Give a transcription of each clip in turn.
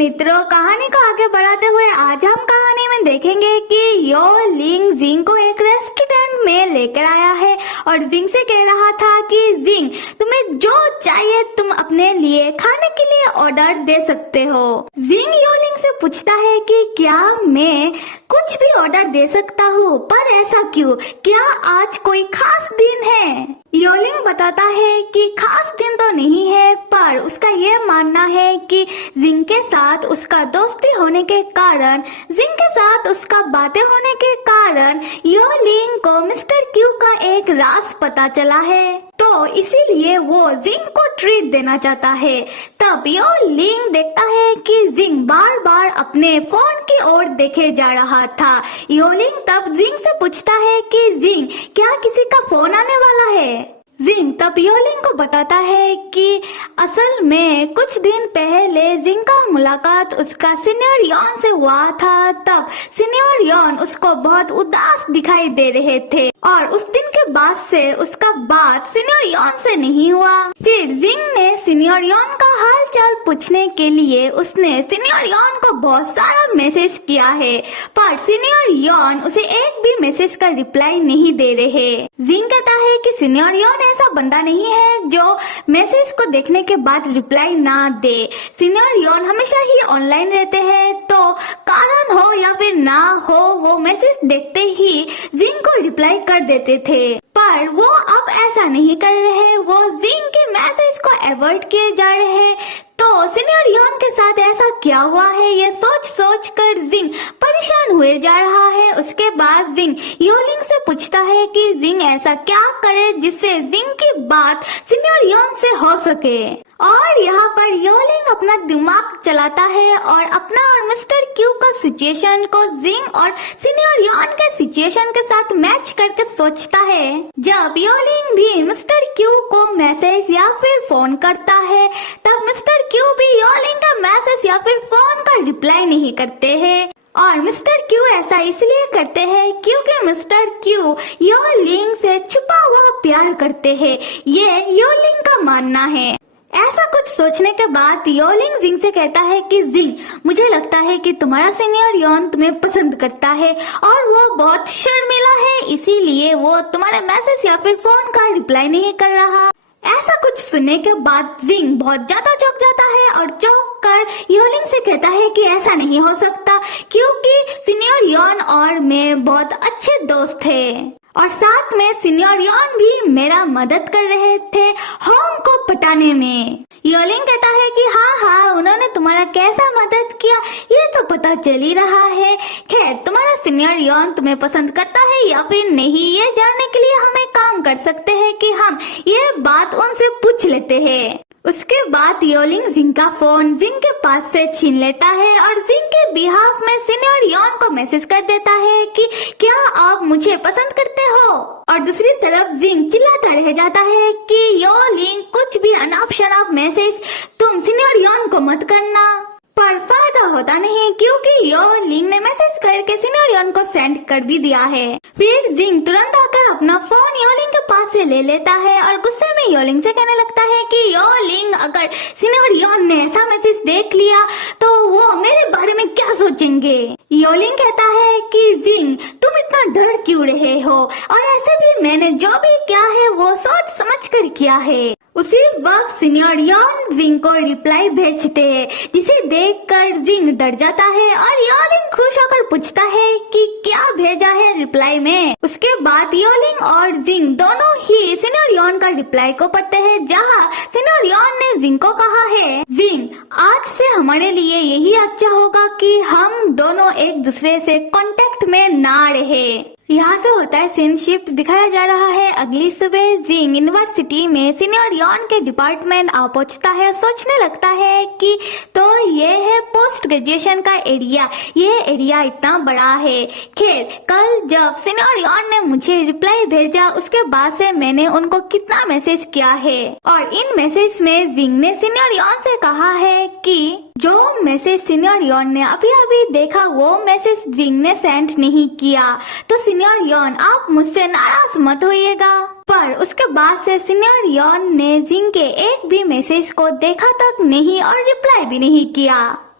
मित्रों, कहानी को आगे बढ़ाते हुए आज हम कहानी में देखेंगे कि यो लिंग जिंग को एक रेस्टोरेंट में लेकर आया है और जिंग से कह रहा था कि जिंग, तुम्हें जो चाहिए तुम अपने लिए खाने के लिए ऑर्डर दे सकते हो। जिंग यो लिंग से पूछता है कि क्या मैं कुछ भी ऑर्डर दे सकता हूँ, पर ऐसा क्यों? क्या आज कोई खास दिन है? योलिंग बताता है कि खास दिन तो नहीं है, पर उसका ये मानना है कि जिंग के साथ उसका दोस्ती होने के कारण, जिंग के साथ उसका बातें होने के कारण योलिंग को मिस्टर क्यू का एक राज पता चला है, तो इसीलिए वो जिंग को ट्रीट देना चाहता है। तब योलिंग देखता है कि जिंग बार बार अपने फोन की ओर देखे जा रहा था। योलिंग तब जिंग से पूछता है कि जिंग, क्या किसी का फोन आने वाला है? जिंग तब योलिंग को बताता है कि असल में कुछ दिन पहले जिंग का मुलाकात उसका सीनियर यॉन से हुआ था। तब सीनियर यॉन उसको बहुत उदास दिखाई दे रहे थे और उस दिन के बाद से उसका बात सीनियर यॉन से नहीं हुआ। फिर जिंग ने सीनियर यॉन का हाल चाल पूछने के लिए उसने सीनियर यॉन को बहुत सारा मैसेज किया है, पर सीनियर यॉन उसे एक भी मैसेज का रिप्लाई नहीं दे रहे। जिंग कहता है कि सीनियर यॉन ऐसा बंदा नहीं है जो मैसेज को देखने के बाद रिप्लाई ना दे। सीनियर यॉन हमेशा ही ऑनलाइन रहते हैं, तो कारण हो या फिर ना हो, वो मैसेज देखते ही जिंग को रिप्लाई कर देते थे। पर वो अब ऐसा नहीं कर रहे, वो जिंग के मैसेज को अवॉइड किए जा रहे। तो सीनियर यॉन के साथ ऐसा क्या हुआ है, ये सोच सोच कर जिंग परेशान हुए जा रहा है। उसके बाद जिंग योलिंग से पूछता है कि जिंग ऐसा क्या करे जिससे जिंग की बात सीनियर यॉन से हो सके। और यहाँ पर योलिंग अपना दिमाग चलाता है और अपना और मिस्टर क्यू का सिचुएशन को जिंग और सीनियर यॉन के सिचुएशन के साथ मैच करके सोचता है। जब योलिंग भी मिस्टर क्यू को मैसेज या फिर फोन करता है, तब मिस्टर क्यू भी योलिंग का मैसेज या फिर फोन का रिप्लाई नहीं करते हैं। और मिस्टर क्यू ऐसा इसलिए करते हैं क्योंकि मिस्टर क्यू योलिंग से छुपा हुआ प्यार करते हैं, ये योलिंग का मानना है। ऐसा कुछ सोचने के बाद योलिंग जिंग से कहता है कि जिंग, मुझे लगता है कि तुम्हारा सीनियर यॉन तुम्हें पसंद करता है और वो बहुत शर्मिला है, इसीलिए वो तुम्हारे मैसेज या फिर फोन का रिप्लाई नहीं कर रहा। ऐसा कुछ सुनने के बाद जिंग बहुत ज्यादा चौंक जाता है और चौंक कर योलिंग से कहता है कि ऐसा नहीं हो सकता, क्योंकि सीनियर यॉन और मैं बहुत अच्छे दोस्त हैं और साथ में सीनियर यॉन भी मेरा मदद कर रहे थे होम को पटाने में। योलिंग कहता है कि हाँ, उन्होंने तुम्हारा कैसा मदद किया ये तो पता चल ही रहा है। खैर, तुम्हारा सीनियर यॉन तुम्हें पसंद करता है या फिर नहीं, ये जानने के लिए हम एक काम कर सकते हैं कि हम ये बात उनसे पूछ लेते हैं। उसके बाद योलिंग जिंग का फोन जिंग के पास से छीन लेता है और जिंग के बिहाफ में सीनियर यॉन को मैसेज कर देता है कि क्या आप मुझे पसंद करते हो। और दूसरी तरफ जिंग चिल्लाता रह जाता है कि योलिंग, कुछ भी अनाप शनाप मैसेज तुम सीनियर यॉन को मत करना। पर फायदा होता नहीं, क्योंकि योलिंग ने मैसेज करके सीनियर यॉन को सेंड कर भी दिया है। फिर जिंग तुरंत आकर अपना फोन योलिंग के पास से ले लेता है और गुस्से में योलिंग से कहने लगता है कि योलिंग, अगर सीनियर यॉन ने ऐसा मैसेज देख लिया तो वो मेरे बारे में क्या सोचेंगे। योलिंग कहता है कि जिंग, तुम इतना डर क्यों रहे हो, और ऐसे भी मैंने जो भी किया है वो सोच समझ कर किया है। उसी वक्त सीनियर यॉन जिंग को रिप्लाई भेजते हैं, जिसे देखकर जिंग डर जाता है और योलिंग खुश होकर पूछता है कि क्या भेजा है रिप्लाई में। उसके बाद योलिंग और जिंग दोनों ही सीनियर यॉन का रिप्लाई को पढ़ते हैं, जहां सीनियर यॉन ने जिंग को कहा है, जिंग, आज से हमारे लिए यही अच्छा होगा कि हम दोनों एक दूसरे से कांटेक्ट में ना रहे। यहाँ से होता है सीन शिफ्ट, दिखाया जा रहा है अगली सुबह जिंग यूनिवर्सिटी में सीनियर यॉन के डिपार्टमेंट आ पहुँचता है। सोचने लगता है कि तो ये है पोस्ट ग्रेजुएशन का एरिया, ये एरिया इतना बड़ा है। खैर, कल जब सीनियर यॉन ने मुझे रिप्लाई भेजा, उसके बाद से मैंने उनको कितना मैसेज किया है, और इन मैसेज में जिंग ने सीनियर यॉन से कहा है कि जो मैसेज सीनियर यॉन ने अभी अभी देखा वो मैसेज जिंग ने सेंड नहीं किया, तो सीनियर यॉन, आप मुझसे नाराज मत होइएगा। पर उसके बाद से सीनियर यॉन ने जिंग के एक भी मैसेज को देखा तक नहीं और रिप्लाई भी नहीं किया।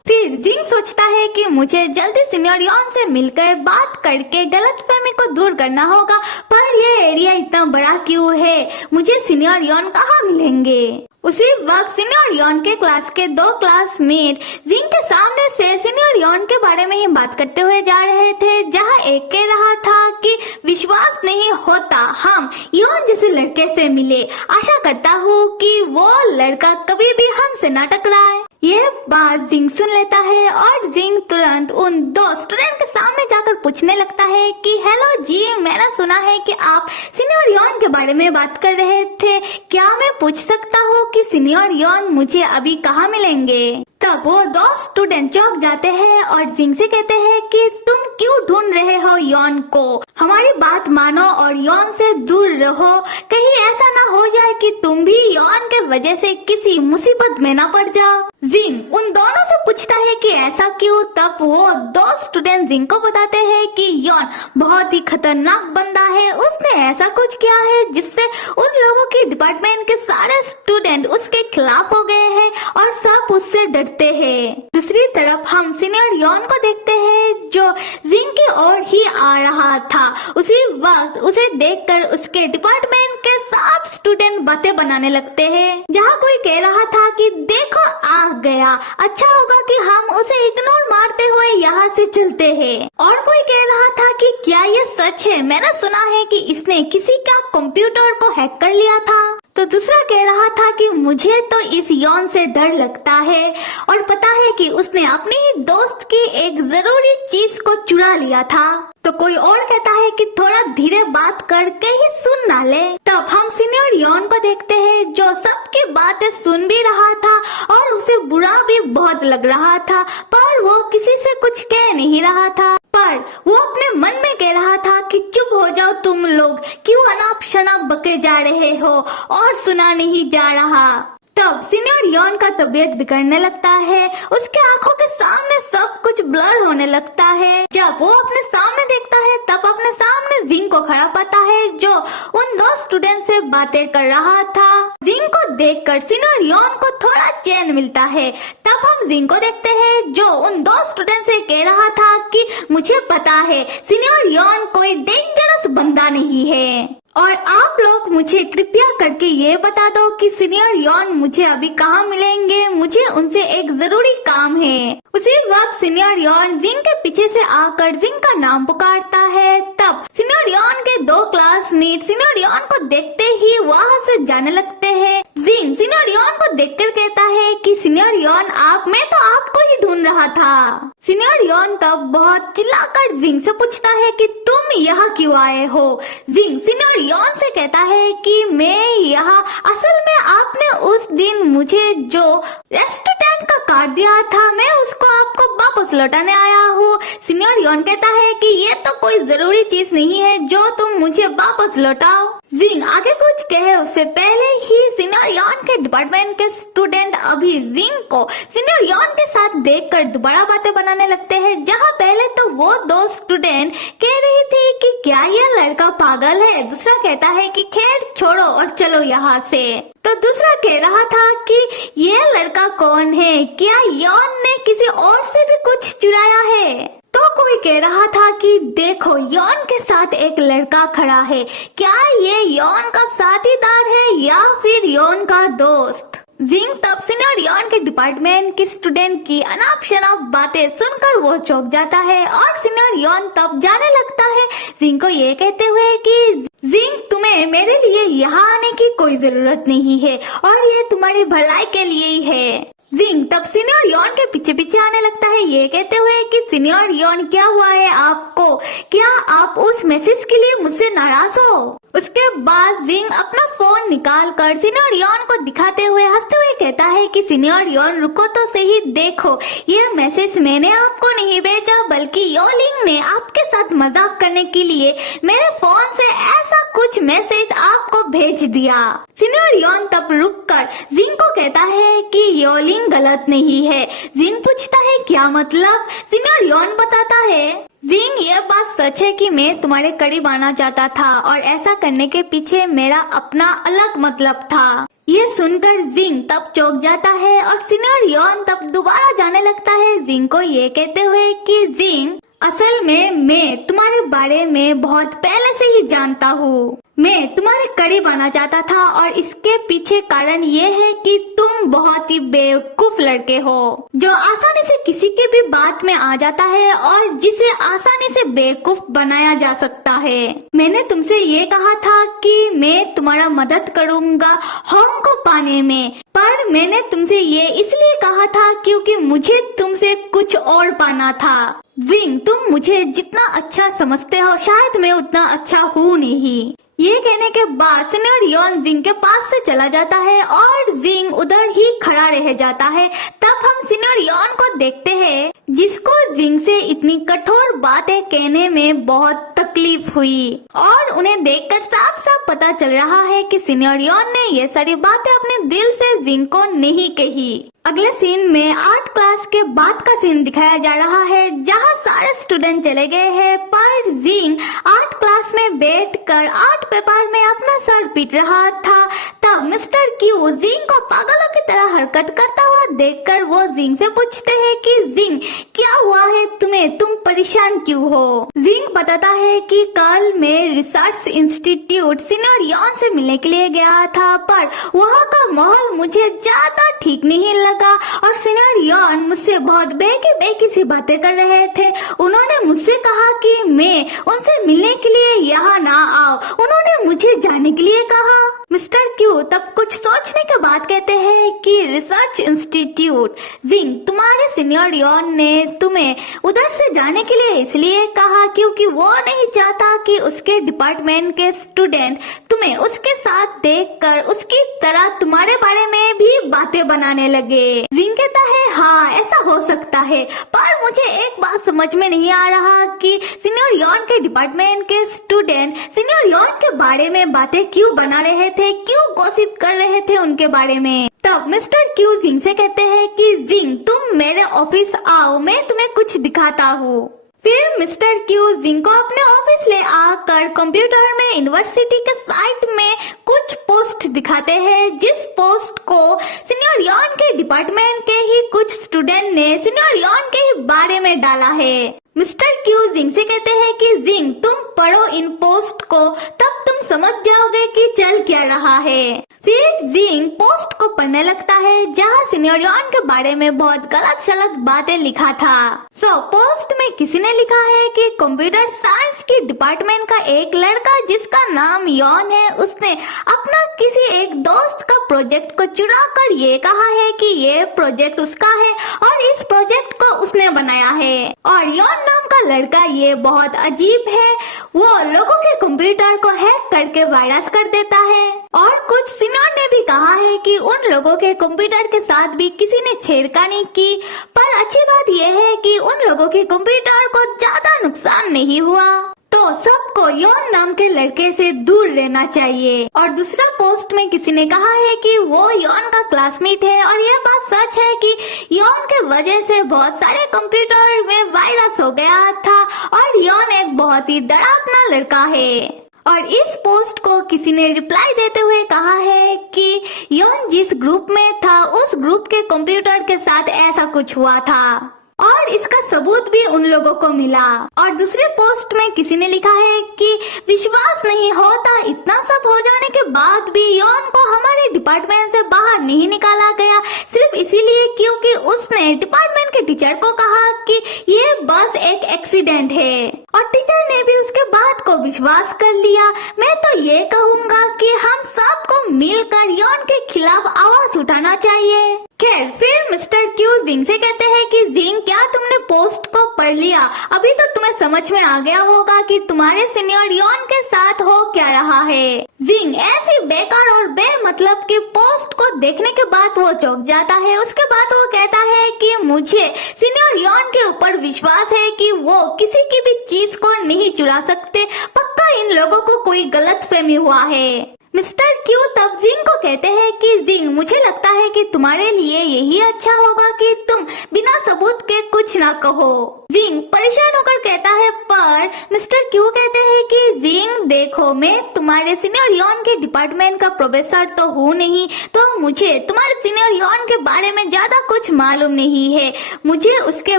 फिर जिंग सोचता है कि मुझे जल्दी सीनियर यॉन से मिलकर बात करके गलतफहमी को दूर करना होगा, पर ये एरिया इतना बड़ा क्यों है, मुझे सीनियर यॉन कहाँ मिलेंगे। उसी वक्त सीनियर यॉन के क्लास के 2 क्लासमेट जिंग के सामने से सीनियर यॉन के बारे में ही बात करते हुए जा रहे थे, जहाँ एक कह रहा था कि विश्वास नहीं होता हम यॉन जैसे लड़के से मिले, आशा करता हूँ कि वो लड़का कभी भी हमसे ना टकराए। ये बात जिंग सुन लेता है और जिंग तुरंत उन 2 स्टूडेंट के सामने जाकर पूछने लगता है कि हेलो जी, मैंने सुना है कि आप सीनियर यॉन के बारे में बात कर रहे थे, क्या मैं पूछ सकता हूँ कि सीनियर यॉन मुझे अभी कहाँ मिलेंगे। तब वो 2 स्टूडेंट चौंक जाते हैं और जिंग से कहते हैं कि तुम क्यों ढूंढ रहे हो यॉन को, हमारी बात मानो और यॉन से दूर रहो, कहीं ऐसा ना हो जाए कि तुम भी यॉन के वजह से किसी मुसीबत में ना पड़ जाओ। जिंग उन दोनों से पूछता है कि ऐसा क्यों। तब वो 2 स्टूडेंट जिंग को बताते हैं कि यॉन बहुत ही खतरनाक बंदा है, उसने ऐसा कुछ किया है जिससे उन लोगों की डिपार्टमेंट के सारे स्टूडेंट उसके खिलाफ हो गए हैं और सब उससे डरते हैं। दूसरी तरफ हम सीनियर यॉन को देखते हैं जो जिंग की ओर ही आ रहा था। उसी वक्त उसे देखकर उसके डिपार्टमेंट के सब स्टूडेंट बातें बनाने लगते हैं, जहाँ कोई कह रहा था कि देखो आ गया, अच्छा होगा कि हम उसे इग्नोर मारते हुए यहाँ से चलते हैं। और कोई कह रहा था कि क्या ये सच है, मैंने सुना है कि इसने किसी का कंप्यूटर को हैक कर लिया था। तो दूसरा कह रहा था कि मुझे तो इस यॉन से डर लगता है और पता है कि उसने अपने ही दोस्त की एक जरूरी चीज को चुरा लिया था। तो कोई और कहता है कि थोड़ा धीरे बात कर कहीं सुन ना ले। तब हम सीनियर यॉन को देखते हैं जो सबकी बातें सुन भी रहा था और उसे बुरा भी बहुत लग रहा था, पर वो किसी से कुछ कह नहीं रहा था, पर वो अपने मन में कह रहा था कि चुप हो जाओ तुम लोग, क्यों अनाप शनाप बके जा रहे हो और सुना नहीं जा रहा। तब सीनियर यॉन का तबीयत बिगड़ने लगता है, उसके आंखों के सामने सब कुछ ब्लर होने लगता है। जब वो अपने सामने देखता है तब अपने सामने जिंग को खड़ा पाता है जो उन 2 स्टूडेंट से बातें कर रहा था। जिंग को देखकर सीनियर यॉन को थोड़ा चैन मिलता है। तब हम जिंग को देखते हैं जो उन 2 स्टूडेंट से कह रहा था कि मुझे पता है सीनियर यॉन कोई डेंजरस बंदा नहीं है और आप लोग मुझे कृपया करके ये बता दो कि सीनियर यॉन मुझे अभी कहाँ मिलेंगे, मुझे उनसे एक जरूरी काम है। उसी वक्त सीनियर यॉन जिंग के पीछे से आकर जिंग का नाम पुकारता है। तब सीनियर यॉन के 2 क्लासमेट सीनियर यॉन को देखते ही वहाँ से जाने लगते हैं। जिंग सीनियर यॉन को देखकर कहता है कि सीनियर यॉन आप, मैं तो आपको ही ढूंढ रहा था। सीनियर यॉन तब बहुत चिल्लाकर जिंग से पूछता है कि तुम यहाँ क्यों आए हो। जिंग सीनियर यॉन से कहता है कि मैं यहाँ, असल में आपने उस दिन मुझे जो रेस्टोरेंट का कार्ड दिया था मैं उसको आपको वापस लौटाने आया हूँ। सीनियर यॉन कहता है कि ये तो कोई जरूरी चीज नहीं है जो तुम मुझे वापस लौटाओ। जिंग आगे कुछ कहे उससे पहले ही सीनियर यॉन के डिपार्टमेंट के स्टूडेंट अभी जिंग को सीनियर यॉन के साथ देखकर दोबारा बातें बनाने लगते हैं, जहाँ पहले तो वो 2 स्टूडेंट कह रही थी कि क्या ये लड़का पागल है, दूसरा कहता है कि खैर छोड़ो और चलो यहाँ से। तो दूसरा कह रहा था कि ये लड़का कौन है, क्या यॉन ने किसी और से भी कुछ चुराया है। तो कोई कह रहा था कि देखो यॉन के साथ एक लड़का खड़ा है, क्या ये यॉन का साथीदार है या फिर यॉन का दोस्त। जिंग तब सीनियर यॉन के डिपार्टमेंट के स्टूडेंट की अनाप शनाप बातें सुनकर वो चौंक जाता है और सीनियर यॉन तब जाने लगता है जिंग को ये कहते हुए कि जिंग तुम्हें मेरे लिए यहाँ आने की कोई जरूरत नहीं है और ये तुम्हारी भलाई के लिए ही है। जिंग तब सीनियर यॉन के पीछे पीछे आने लगता है ये कहते हुए कि सीनियर यॉन क्या हुआ है आपको, क्या आप उस मैसेज के लिए मुझसे नाराज हो। उसके बाद जिंग अपना फोन निकाल कर सीनियर यॉन को दिखाते हुए हंसते हुए कहता है कि सीनियर यॉन रुको तो सही, देखो ये मैसेज मैंने आपको नहीं भेजा बल्कि यो लिंग ने आपके साथ मजाक करने के लिए मेरे फोन से ऐसा कुछ मैसेज आपको भेज दिया। सीनियर यॉन तब रुक कर जिंग को कहता है कि यो लिंग गलत नहीं है। जिंग पूछता है क्या मतलब। सीनियर यॉन बताता है जिंग, ये बात सच है कि मैं तुम्हारे करीब आना चाहता था और ऐसा करने के पीछे मेरा अपना अलग मतलब था। ये सुनकर जिंग तब चौंक जाता है और सीनियर यॉन तब दोबारा जाने लगता है जिंग को ये कहते हुए कि जिंग, असल में मैं तुम्हारे बारे में बहुत पहले से ही जानता हूँ। मैं तुम्हारे करीब आना चाहता था और इसके पीछे कारण ये है कि तुम बहुत ही बेवकूफ लड़के हो जो आसानी से किसी के भी बात में आ जाता है और जिसे आसानी से बेवकूफ बनाया जा सकता है। मैंने तुमसे ये कहा था कि मैं तुम्हारा मदद करूंगा होम को पाने में, पर मैंने तुमसे ये इसलिए कहा था क्योंकि मुझे तुमसे कुछ और पाना था। जिंग, तुम मुझे जितना अच्छा समझते हो शायद मैं उतना अच्छा हूँ नहीं। ये कहने के बाद सीनियर यॉन जिंग के पास से चला जाता है और जिंग उधर ही खड़ा रह जाता है। तब हम सीनियर यॉन को देखते हैं जिसको जिंग से इतनी कठोर बातें कहने में बहुत तकलीफ हुई और उन्हें देखकर साफ साफ पता चल रहा है कि सीनियर यॉन ने ये सारी बातें अपने दिल से जिंग को नहीं कही। अगले सीन में आर्ट क्लास के बाद का सीन दिखाया जा रहा है जहाँ सारे स्टूडेंट चले गए हैं, पर जिंग आर्ट क्लास में बैठकर आर्ट पेपर में अपना सर पीट रहा था। तब मिस्टर क्यू जिंग को पागलों की तरह हरकत करता हुआ देखकर वो जिंग से पूछते हैं कि जिंग, क्या हुआ है तुम्हें, तुम परेशान क्यों हो? जिंग बताता है कि कल मैं रिसर्च इंस्टीट्यूट सीनियर यॉन से मिलने के लिए गया था, पर वहाँ का माहौल मुझे ज्यादा ठीक नहीं लगा और सीनियर यॉन मुझसे बहुत बेकी सी बातें कर रहे थे। उन्होंने मुझसे कहा कि मैं उनसे मिलने के लिए यहाँ ना आओ, उन्होंने मुझे जाने के लिए कहा। मिस्टर क्यू तब कुछ सोचने के बाद कहते हैं कि रिसर्च इंस्टीट्यूट, जिंग, तुम्हारे सीनियर यॉन ने तुम्हें उधर से जाने के लिए इसलिए कहा क्योंकि वो नहीं चाहता कि उसके डिपार्टमेंट के स्टूडेंट तुम्हें उसके साथ देखकर उसकी तरह तुम्हारे बारे में भी बातें बनाने लगे। जिंग कहता है हाँ ऐसा हो सकता है, पर मुझे एक बात समझ में नहीं आ रहा कि सीनियर यॉन के डिपार्टमेंट के स्टूडेंट सीनियर यॉन के बारे में बातें क्यों बना रहे थे, क्यों गॉसिप कर रहे थे उनके बारे में। तब मिस्टर क्यू जिंग से कहते हैं कि जिंग, तुम मेरे ऑफिस आओ, मैं तुम्हें कुछ दिखाता हूँ। फिर मिस्टर क्यू जिंग को अपने ऑफिस ले आकर कंप्यूटर में यूनिवर्सिटी के साइट में कुछ पोस्ट दिखाते हैं, जिस पोस्ट को सीनियर यॉन के डिपार्टमेंट के ही कुछ स्टूडेंट ने सीनियर यॉन के ही बारे में डाला है। मिस्टर क्यू जिंग से कहते हैं कि जिंग, तुम पढ़ो इन पोस्ट को, तब तुम समझ जाओगे कि चल क्या रहा है। फिर जिंग पोस्ट को पढ़ने लगता है जहाँ सीनियर यॉन के बारे में बहुत गलत सलत बातें लिखा था। पोस्ट में किसी ने लिखा है कि कंप्यूटर साइंस के डिपार्टमेंट का एक लड़का जिसका नाम यॉन है, उसने अपना किसी एक दोस्त का प्रोजेक्ट को चुरा कर ये कहा है कि ये प्रोजेक्ट उसका है और इस प्रोजेक्ट को उसने बनाया है। और यॉन नाम का लड़का ये बहुत अजीब है, वो लोगों के कंप्यूटर को हैक करके वायरस कर देता है। और कुछ सीनियर ने भी कहा है कि उन लोगों के कंप्यूटर के साथ भी किसी ने छेड़खानी की, पर अच्छी बात यह है कि उन लोगों के कंप्यूटर को ज्यादा नुकसान नहीं हुआ। तो सबको यॉन नाम के लड़के से दूर रहना चाहिए। और दूसरा पोस्ट में किसी ने कहा है कि वो यॉन का क्लासमेट है और ये बात सच है कि यॉन के वजह से बहुत सारे कंप्यूटर में वायरस हो गया था और यॉन एक बहुत ही डरावना लड़का है। और इस पोस्ट को किसी ने रिप्लाई देते हुए कहा है कि यॉन जिस ग्रुप में था उस ग्रुप के कंप्यूटर के साथ ऐसा कुछ हुआ था और इसका सबूत भी उन लोगों को मिला। और दूसरे पोस्ट में किसी ने लिखा है कि विश्वास नहीं होता, इतना सब हो जाने के बाद भी यॉन को हमारे डिपार्टमेंट से बाहर नहीं निकाला गया, सिर्फ इसीलिए क्योंकि उसने डिपार्टमेंट के टीचर को कहा कि ये बस एक एक्सीडेंट है और टीचर ने भी उसके बात को विश्वास कर लिया। मैं तो ये कहूँगा कि हम सबको मिलकर यॉन के खिलाफ आवाज उठाना चाहिए। खैर, फिर मिस्टर क्यू जिंग से कहते हैं कि जिंग, क्या तुमने पोस्ट को पढ़ लिया? अभी तो तुम्हें समझ में आ गया होगा कि तुम्हारे सीनियर यॉन के साथ हो क्या रहा है। जिंग ऐसी बेकार और बेमतलब की पोस्ट को देखने के बाद वो चौंक जाता है। उसके बाद वो कहता है कि मुझे सीनियर यॉन के ऊपर विश्वास है कि वो किसी की भी चीज को नहीं चुरा सकते, पक्का इन लोगों को कोई गलतफहमी हुआ है। मिस्टर क्यू तब जिंग को कहते हैं कि जिंग, मुझे लगता है कि तुम्हारे लिए यही अच्छा होगा कि तुम बिना सबूत के कुछ ना कहो। जिंग परेशान होकर कहता है, पर मिस्टर क्यू कहते हैं कि जिंग देखो, मैं तुम्हारे सीनियर यॉन के डिपार्टमेंट का प्रोफेसर तो हूँ नहीं, तो मुझे तुम्हारे सीनियर यॉन के बारे में ज्यादा कुछ मालूम नहीं है। मुझे उसके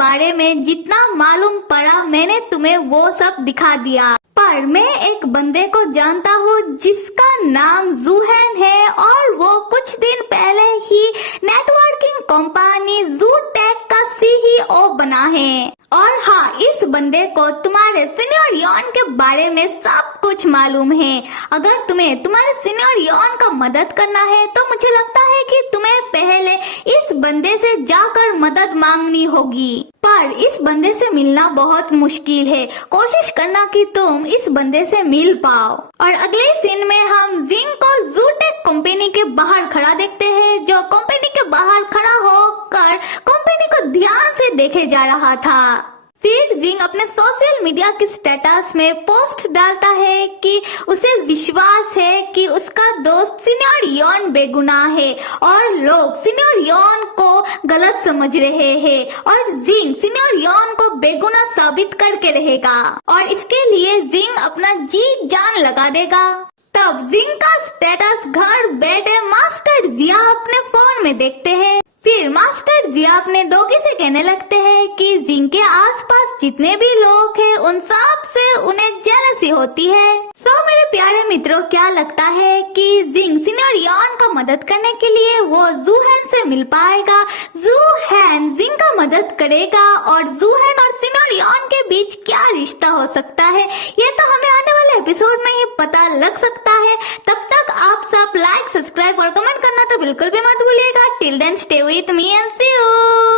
बारे में जितना मालूम पड़ा मैंने तुम्हें वो सब दिखा दिया। पर मैं एक बंदे को जानता हूँ जिसका नाम जूहैन है और वो कुछ दिन पहले ही नेटवर्किंग कंपनी जूटेक का सीईओ बना है। और हाँ, इस बंदे को तुम्हारे सीनियर यॉन के बारे में सब कुछ मालूम है। अगर तुम्हें तुम्हारे सीनियर यॉन का मदद करना है तो मुझे लगता है कि तुम्हें पहले इस बंदे से जाकर मदद मांगनी होगी। पर इस बंदे से मिलना बहुत मुश्किल है। कोशिश करना कि तुम इस बंदे से मिल पाओ। और अगले सीन में हम जिंग को जूटेक कंपनी के बाहर खड़ा देखते हैं, जो कंपनी के बाहर खड़ा होकर कंपनी को ध्यान से देखे जा रहा था। फिर जिंग अपने सोशल मीडिया के स्टेटस में पोस्ट डालता है कि उसे विश्वास है कि उसका दोस्त सीनियर यॉन बेगुनाह है और लोग सीनियर यॉन को गलत समझ रहे हैं, और जिंग सीनियर यॉन को बेगुनाह साबित करके रहेगा और इसके लिए जिंग अपना जी जान लगा देगा। तब जिंग का स्टेटस घर बैठे मास्टर जिया अपने फोन में देखते हैं। फिर मास्टर जिया अपने डॉगी से कहने लगते हैं कि जिंग के आसपास जितने भी लोग हैं उन सब से उन्हें जेलसी होती है। तो मेरे प्यारे मित्रों, क्या लगता है कि जिंग सीनियर यॉन का मदद करने के लिए वो जूहैन से मिल पाएगा? जूहैन जिंग का मदद करेगा और जूहैन और सीनियर यॉन के बीच क्या रिश्ता हो सकता है, ये तो हमें आने वाले एपिसोड में ही पता लग सकता है। तब तक आप सब लाइक, सब्सक्राइब और कमेंट करना तो बिल्कुल भी मत भूलिएगा। Till then stay with me and see you.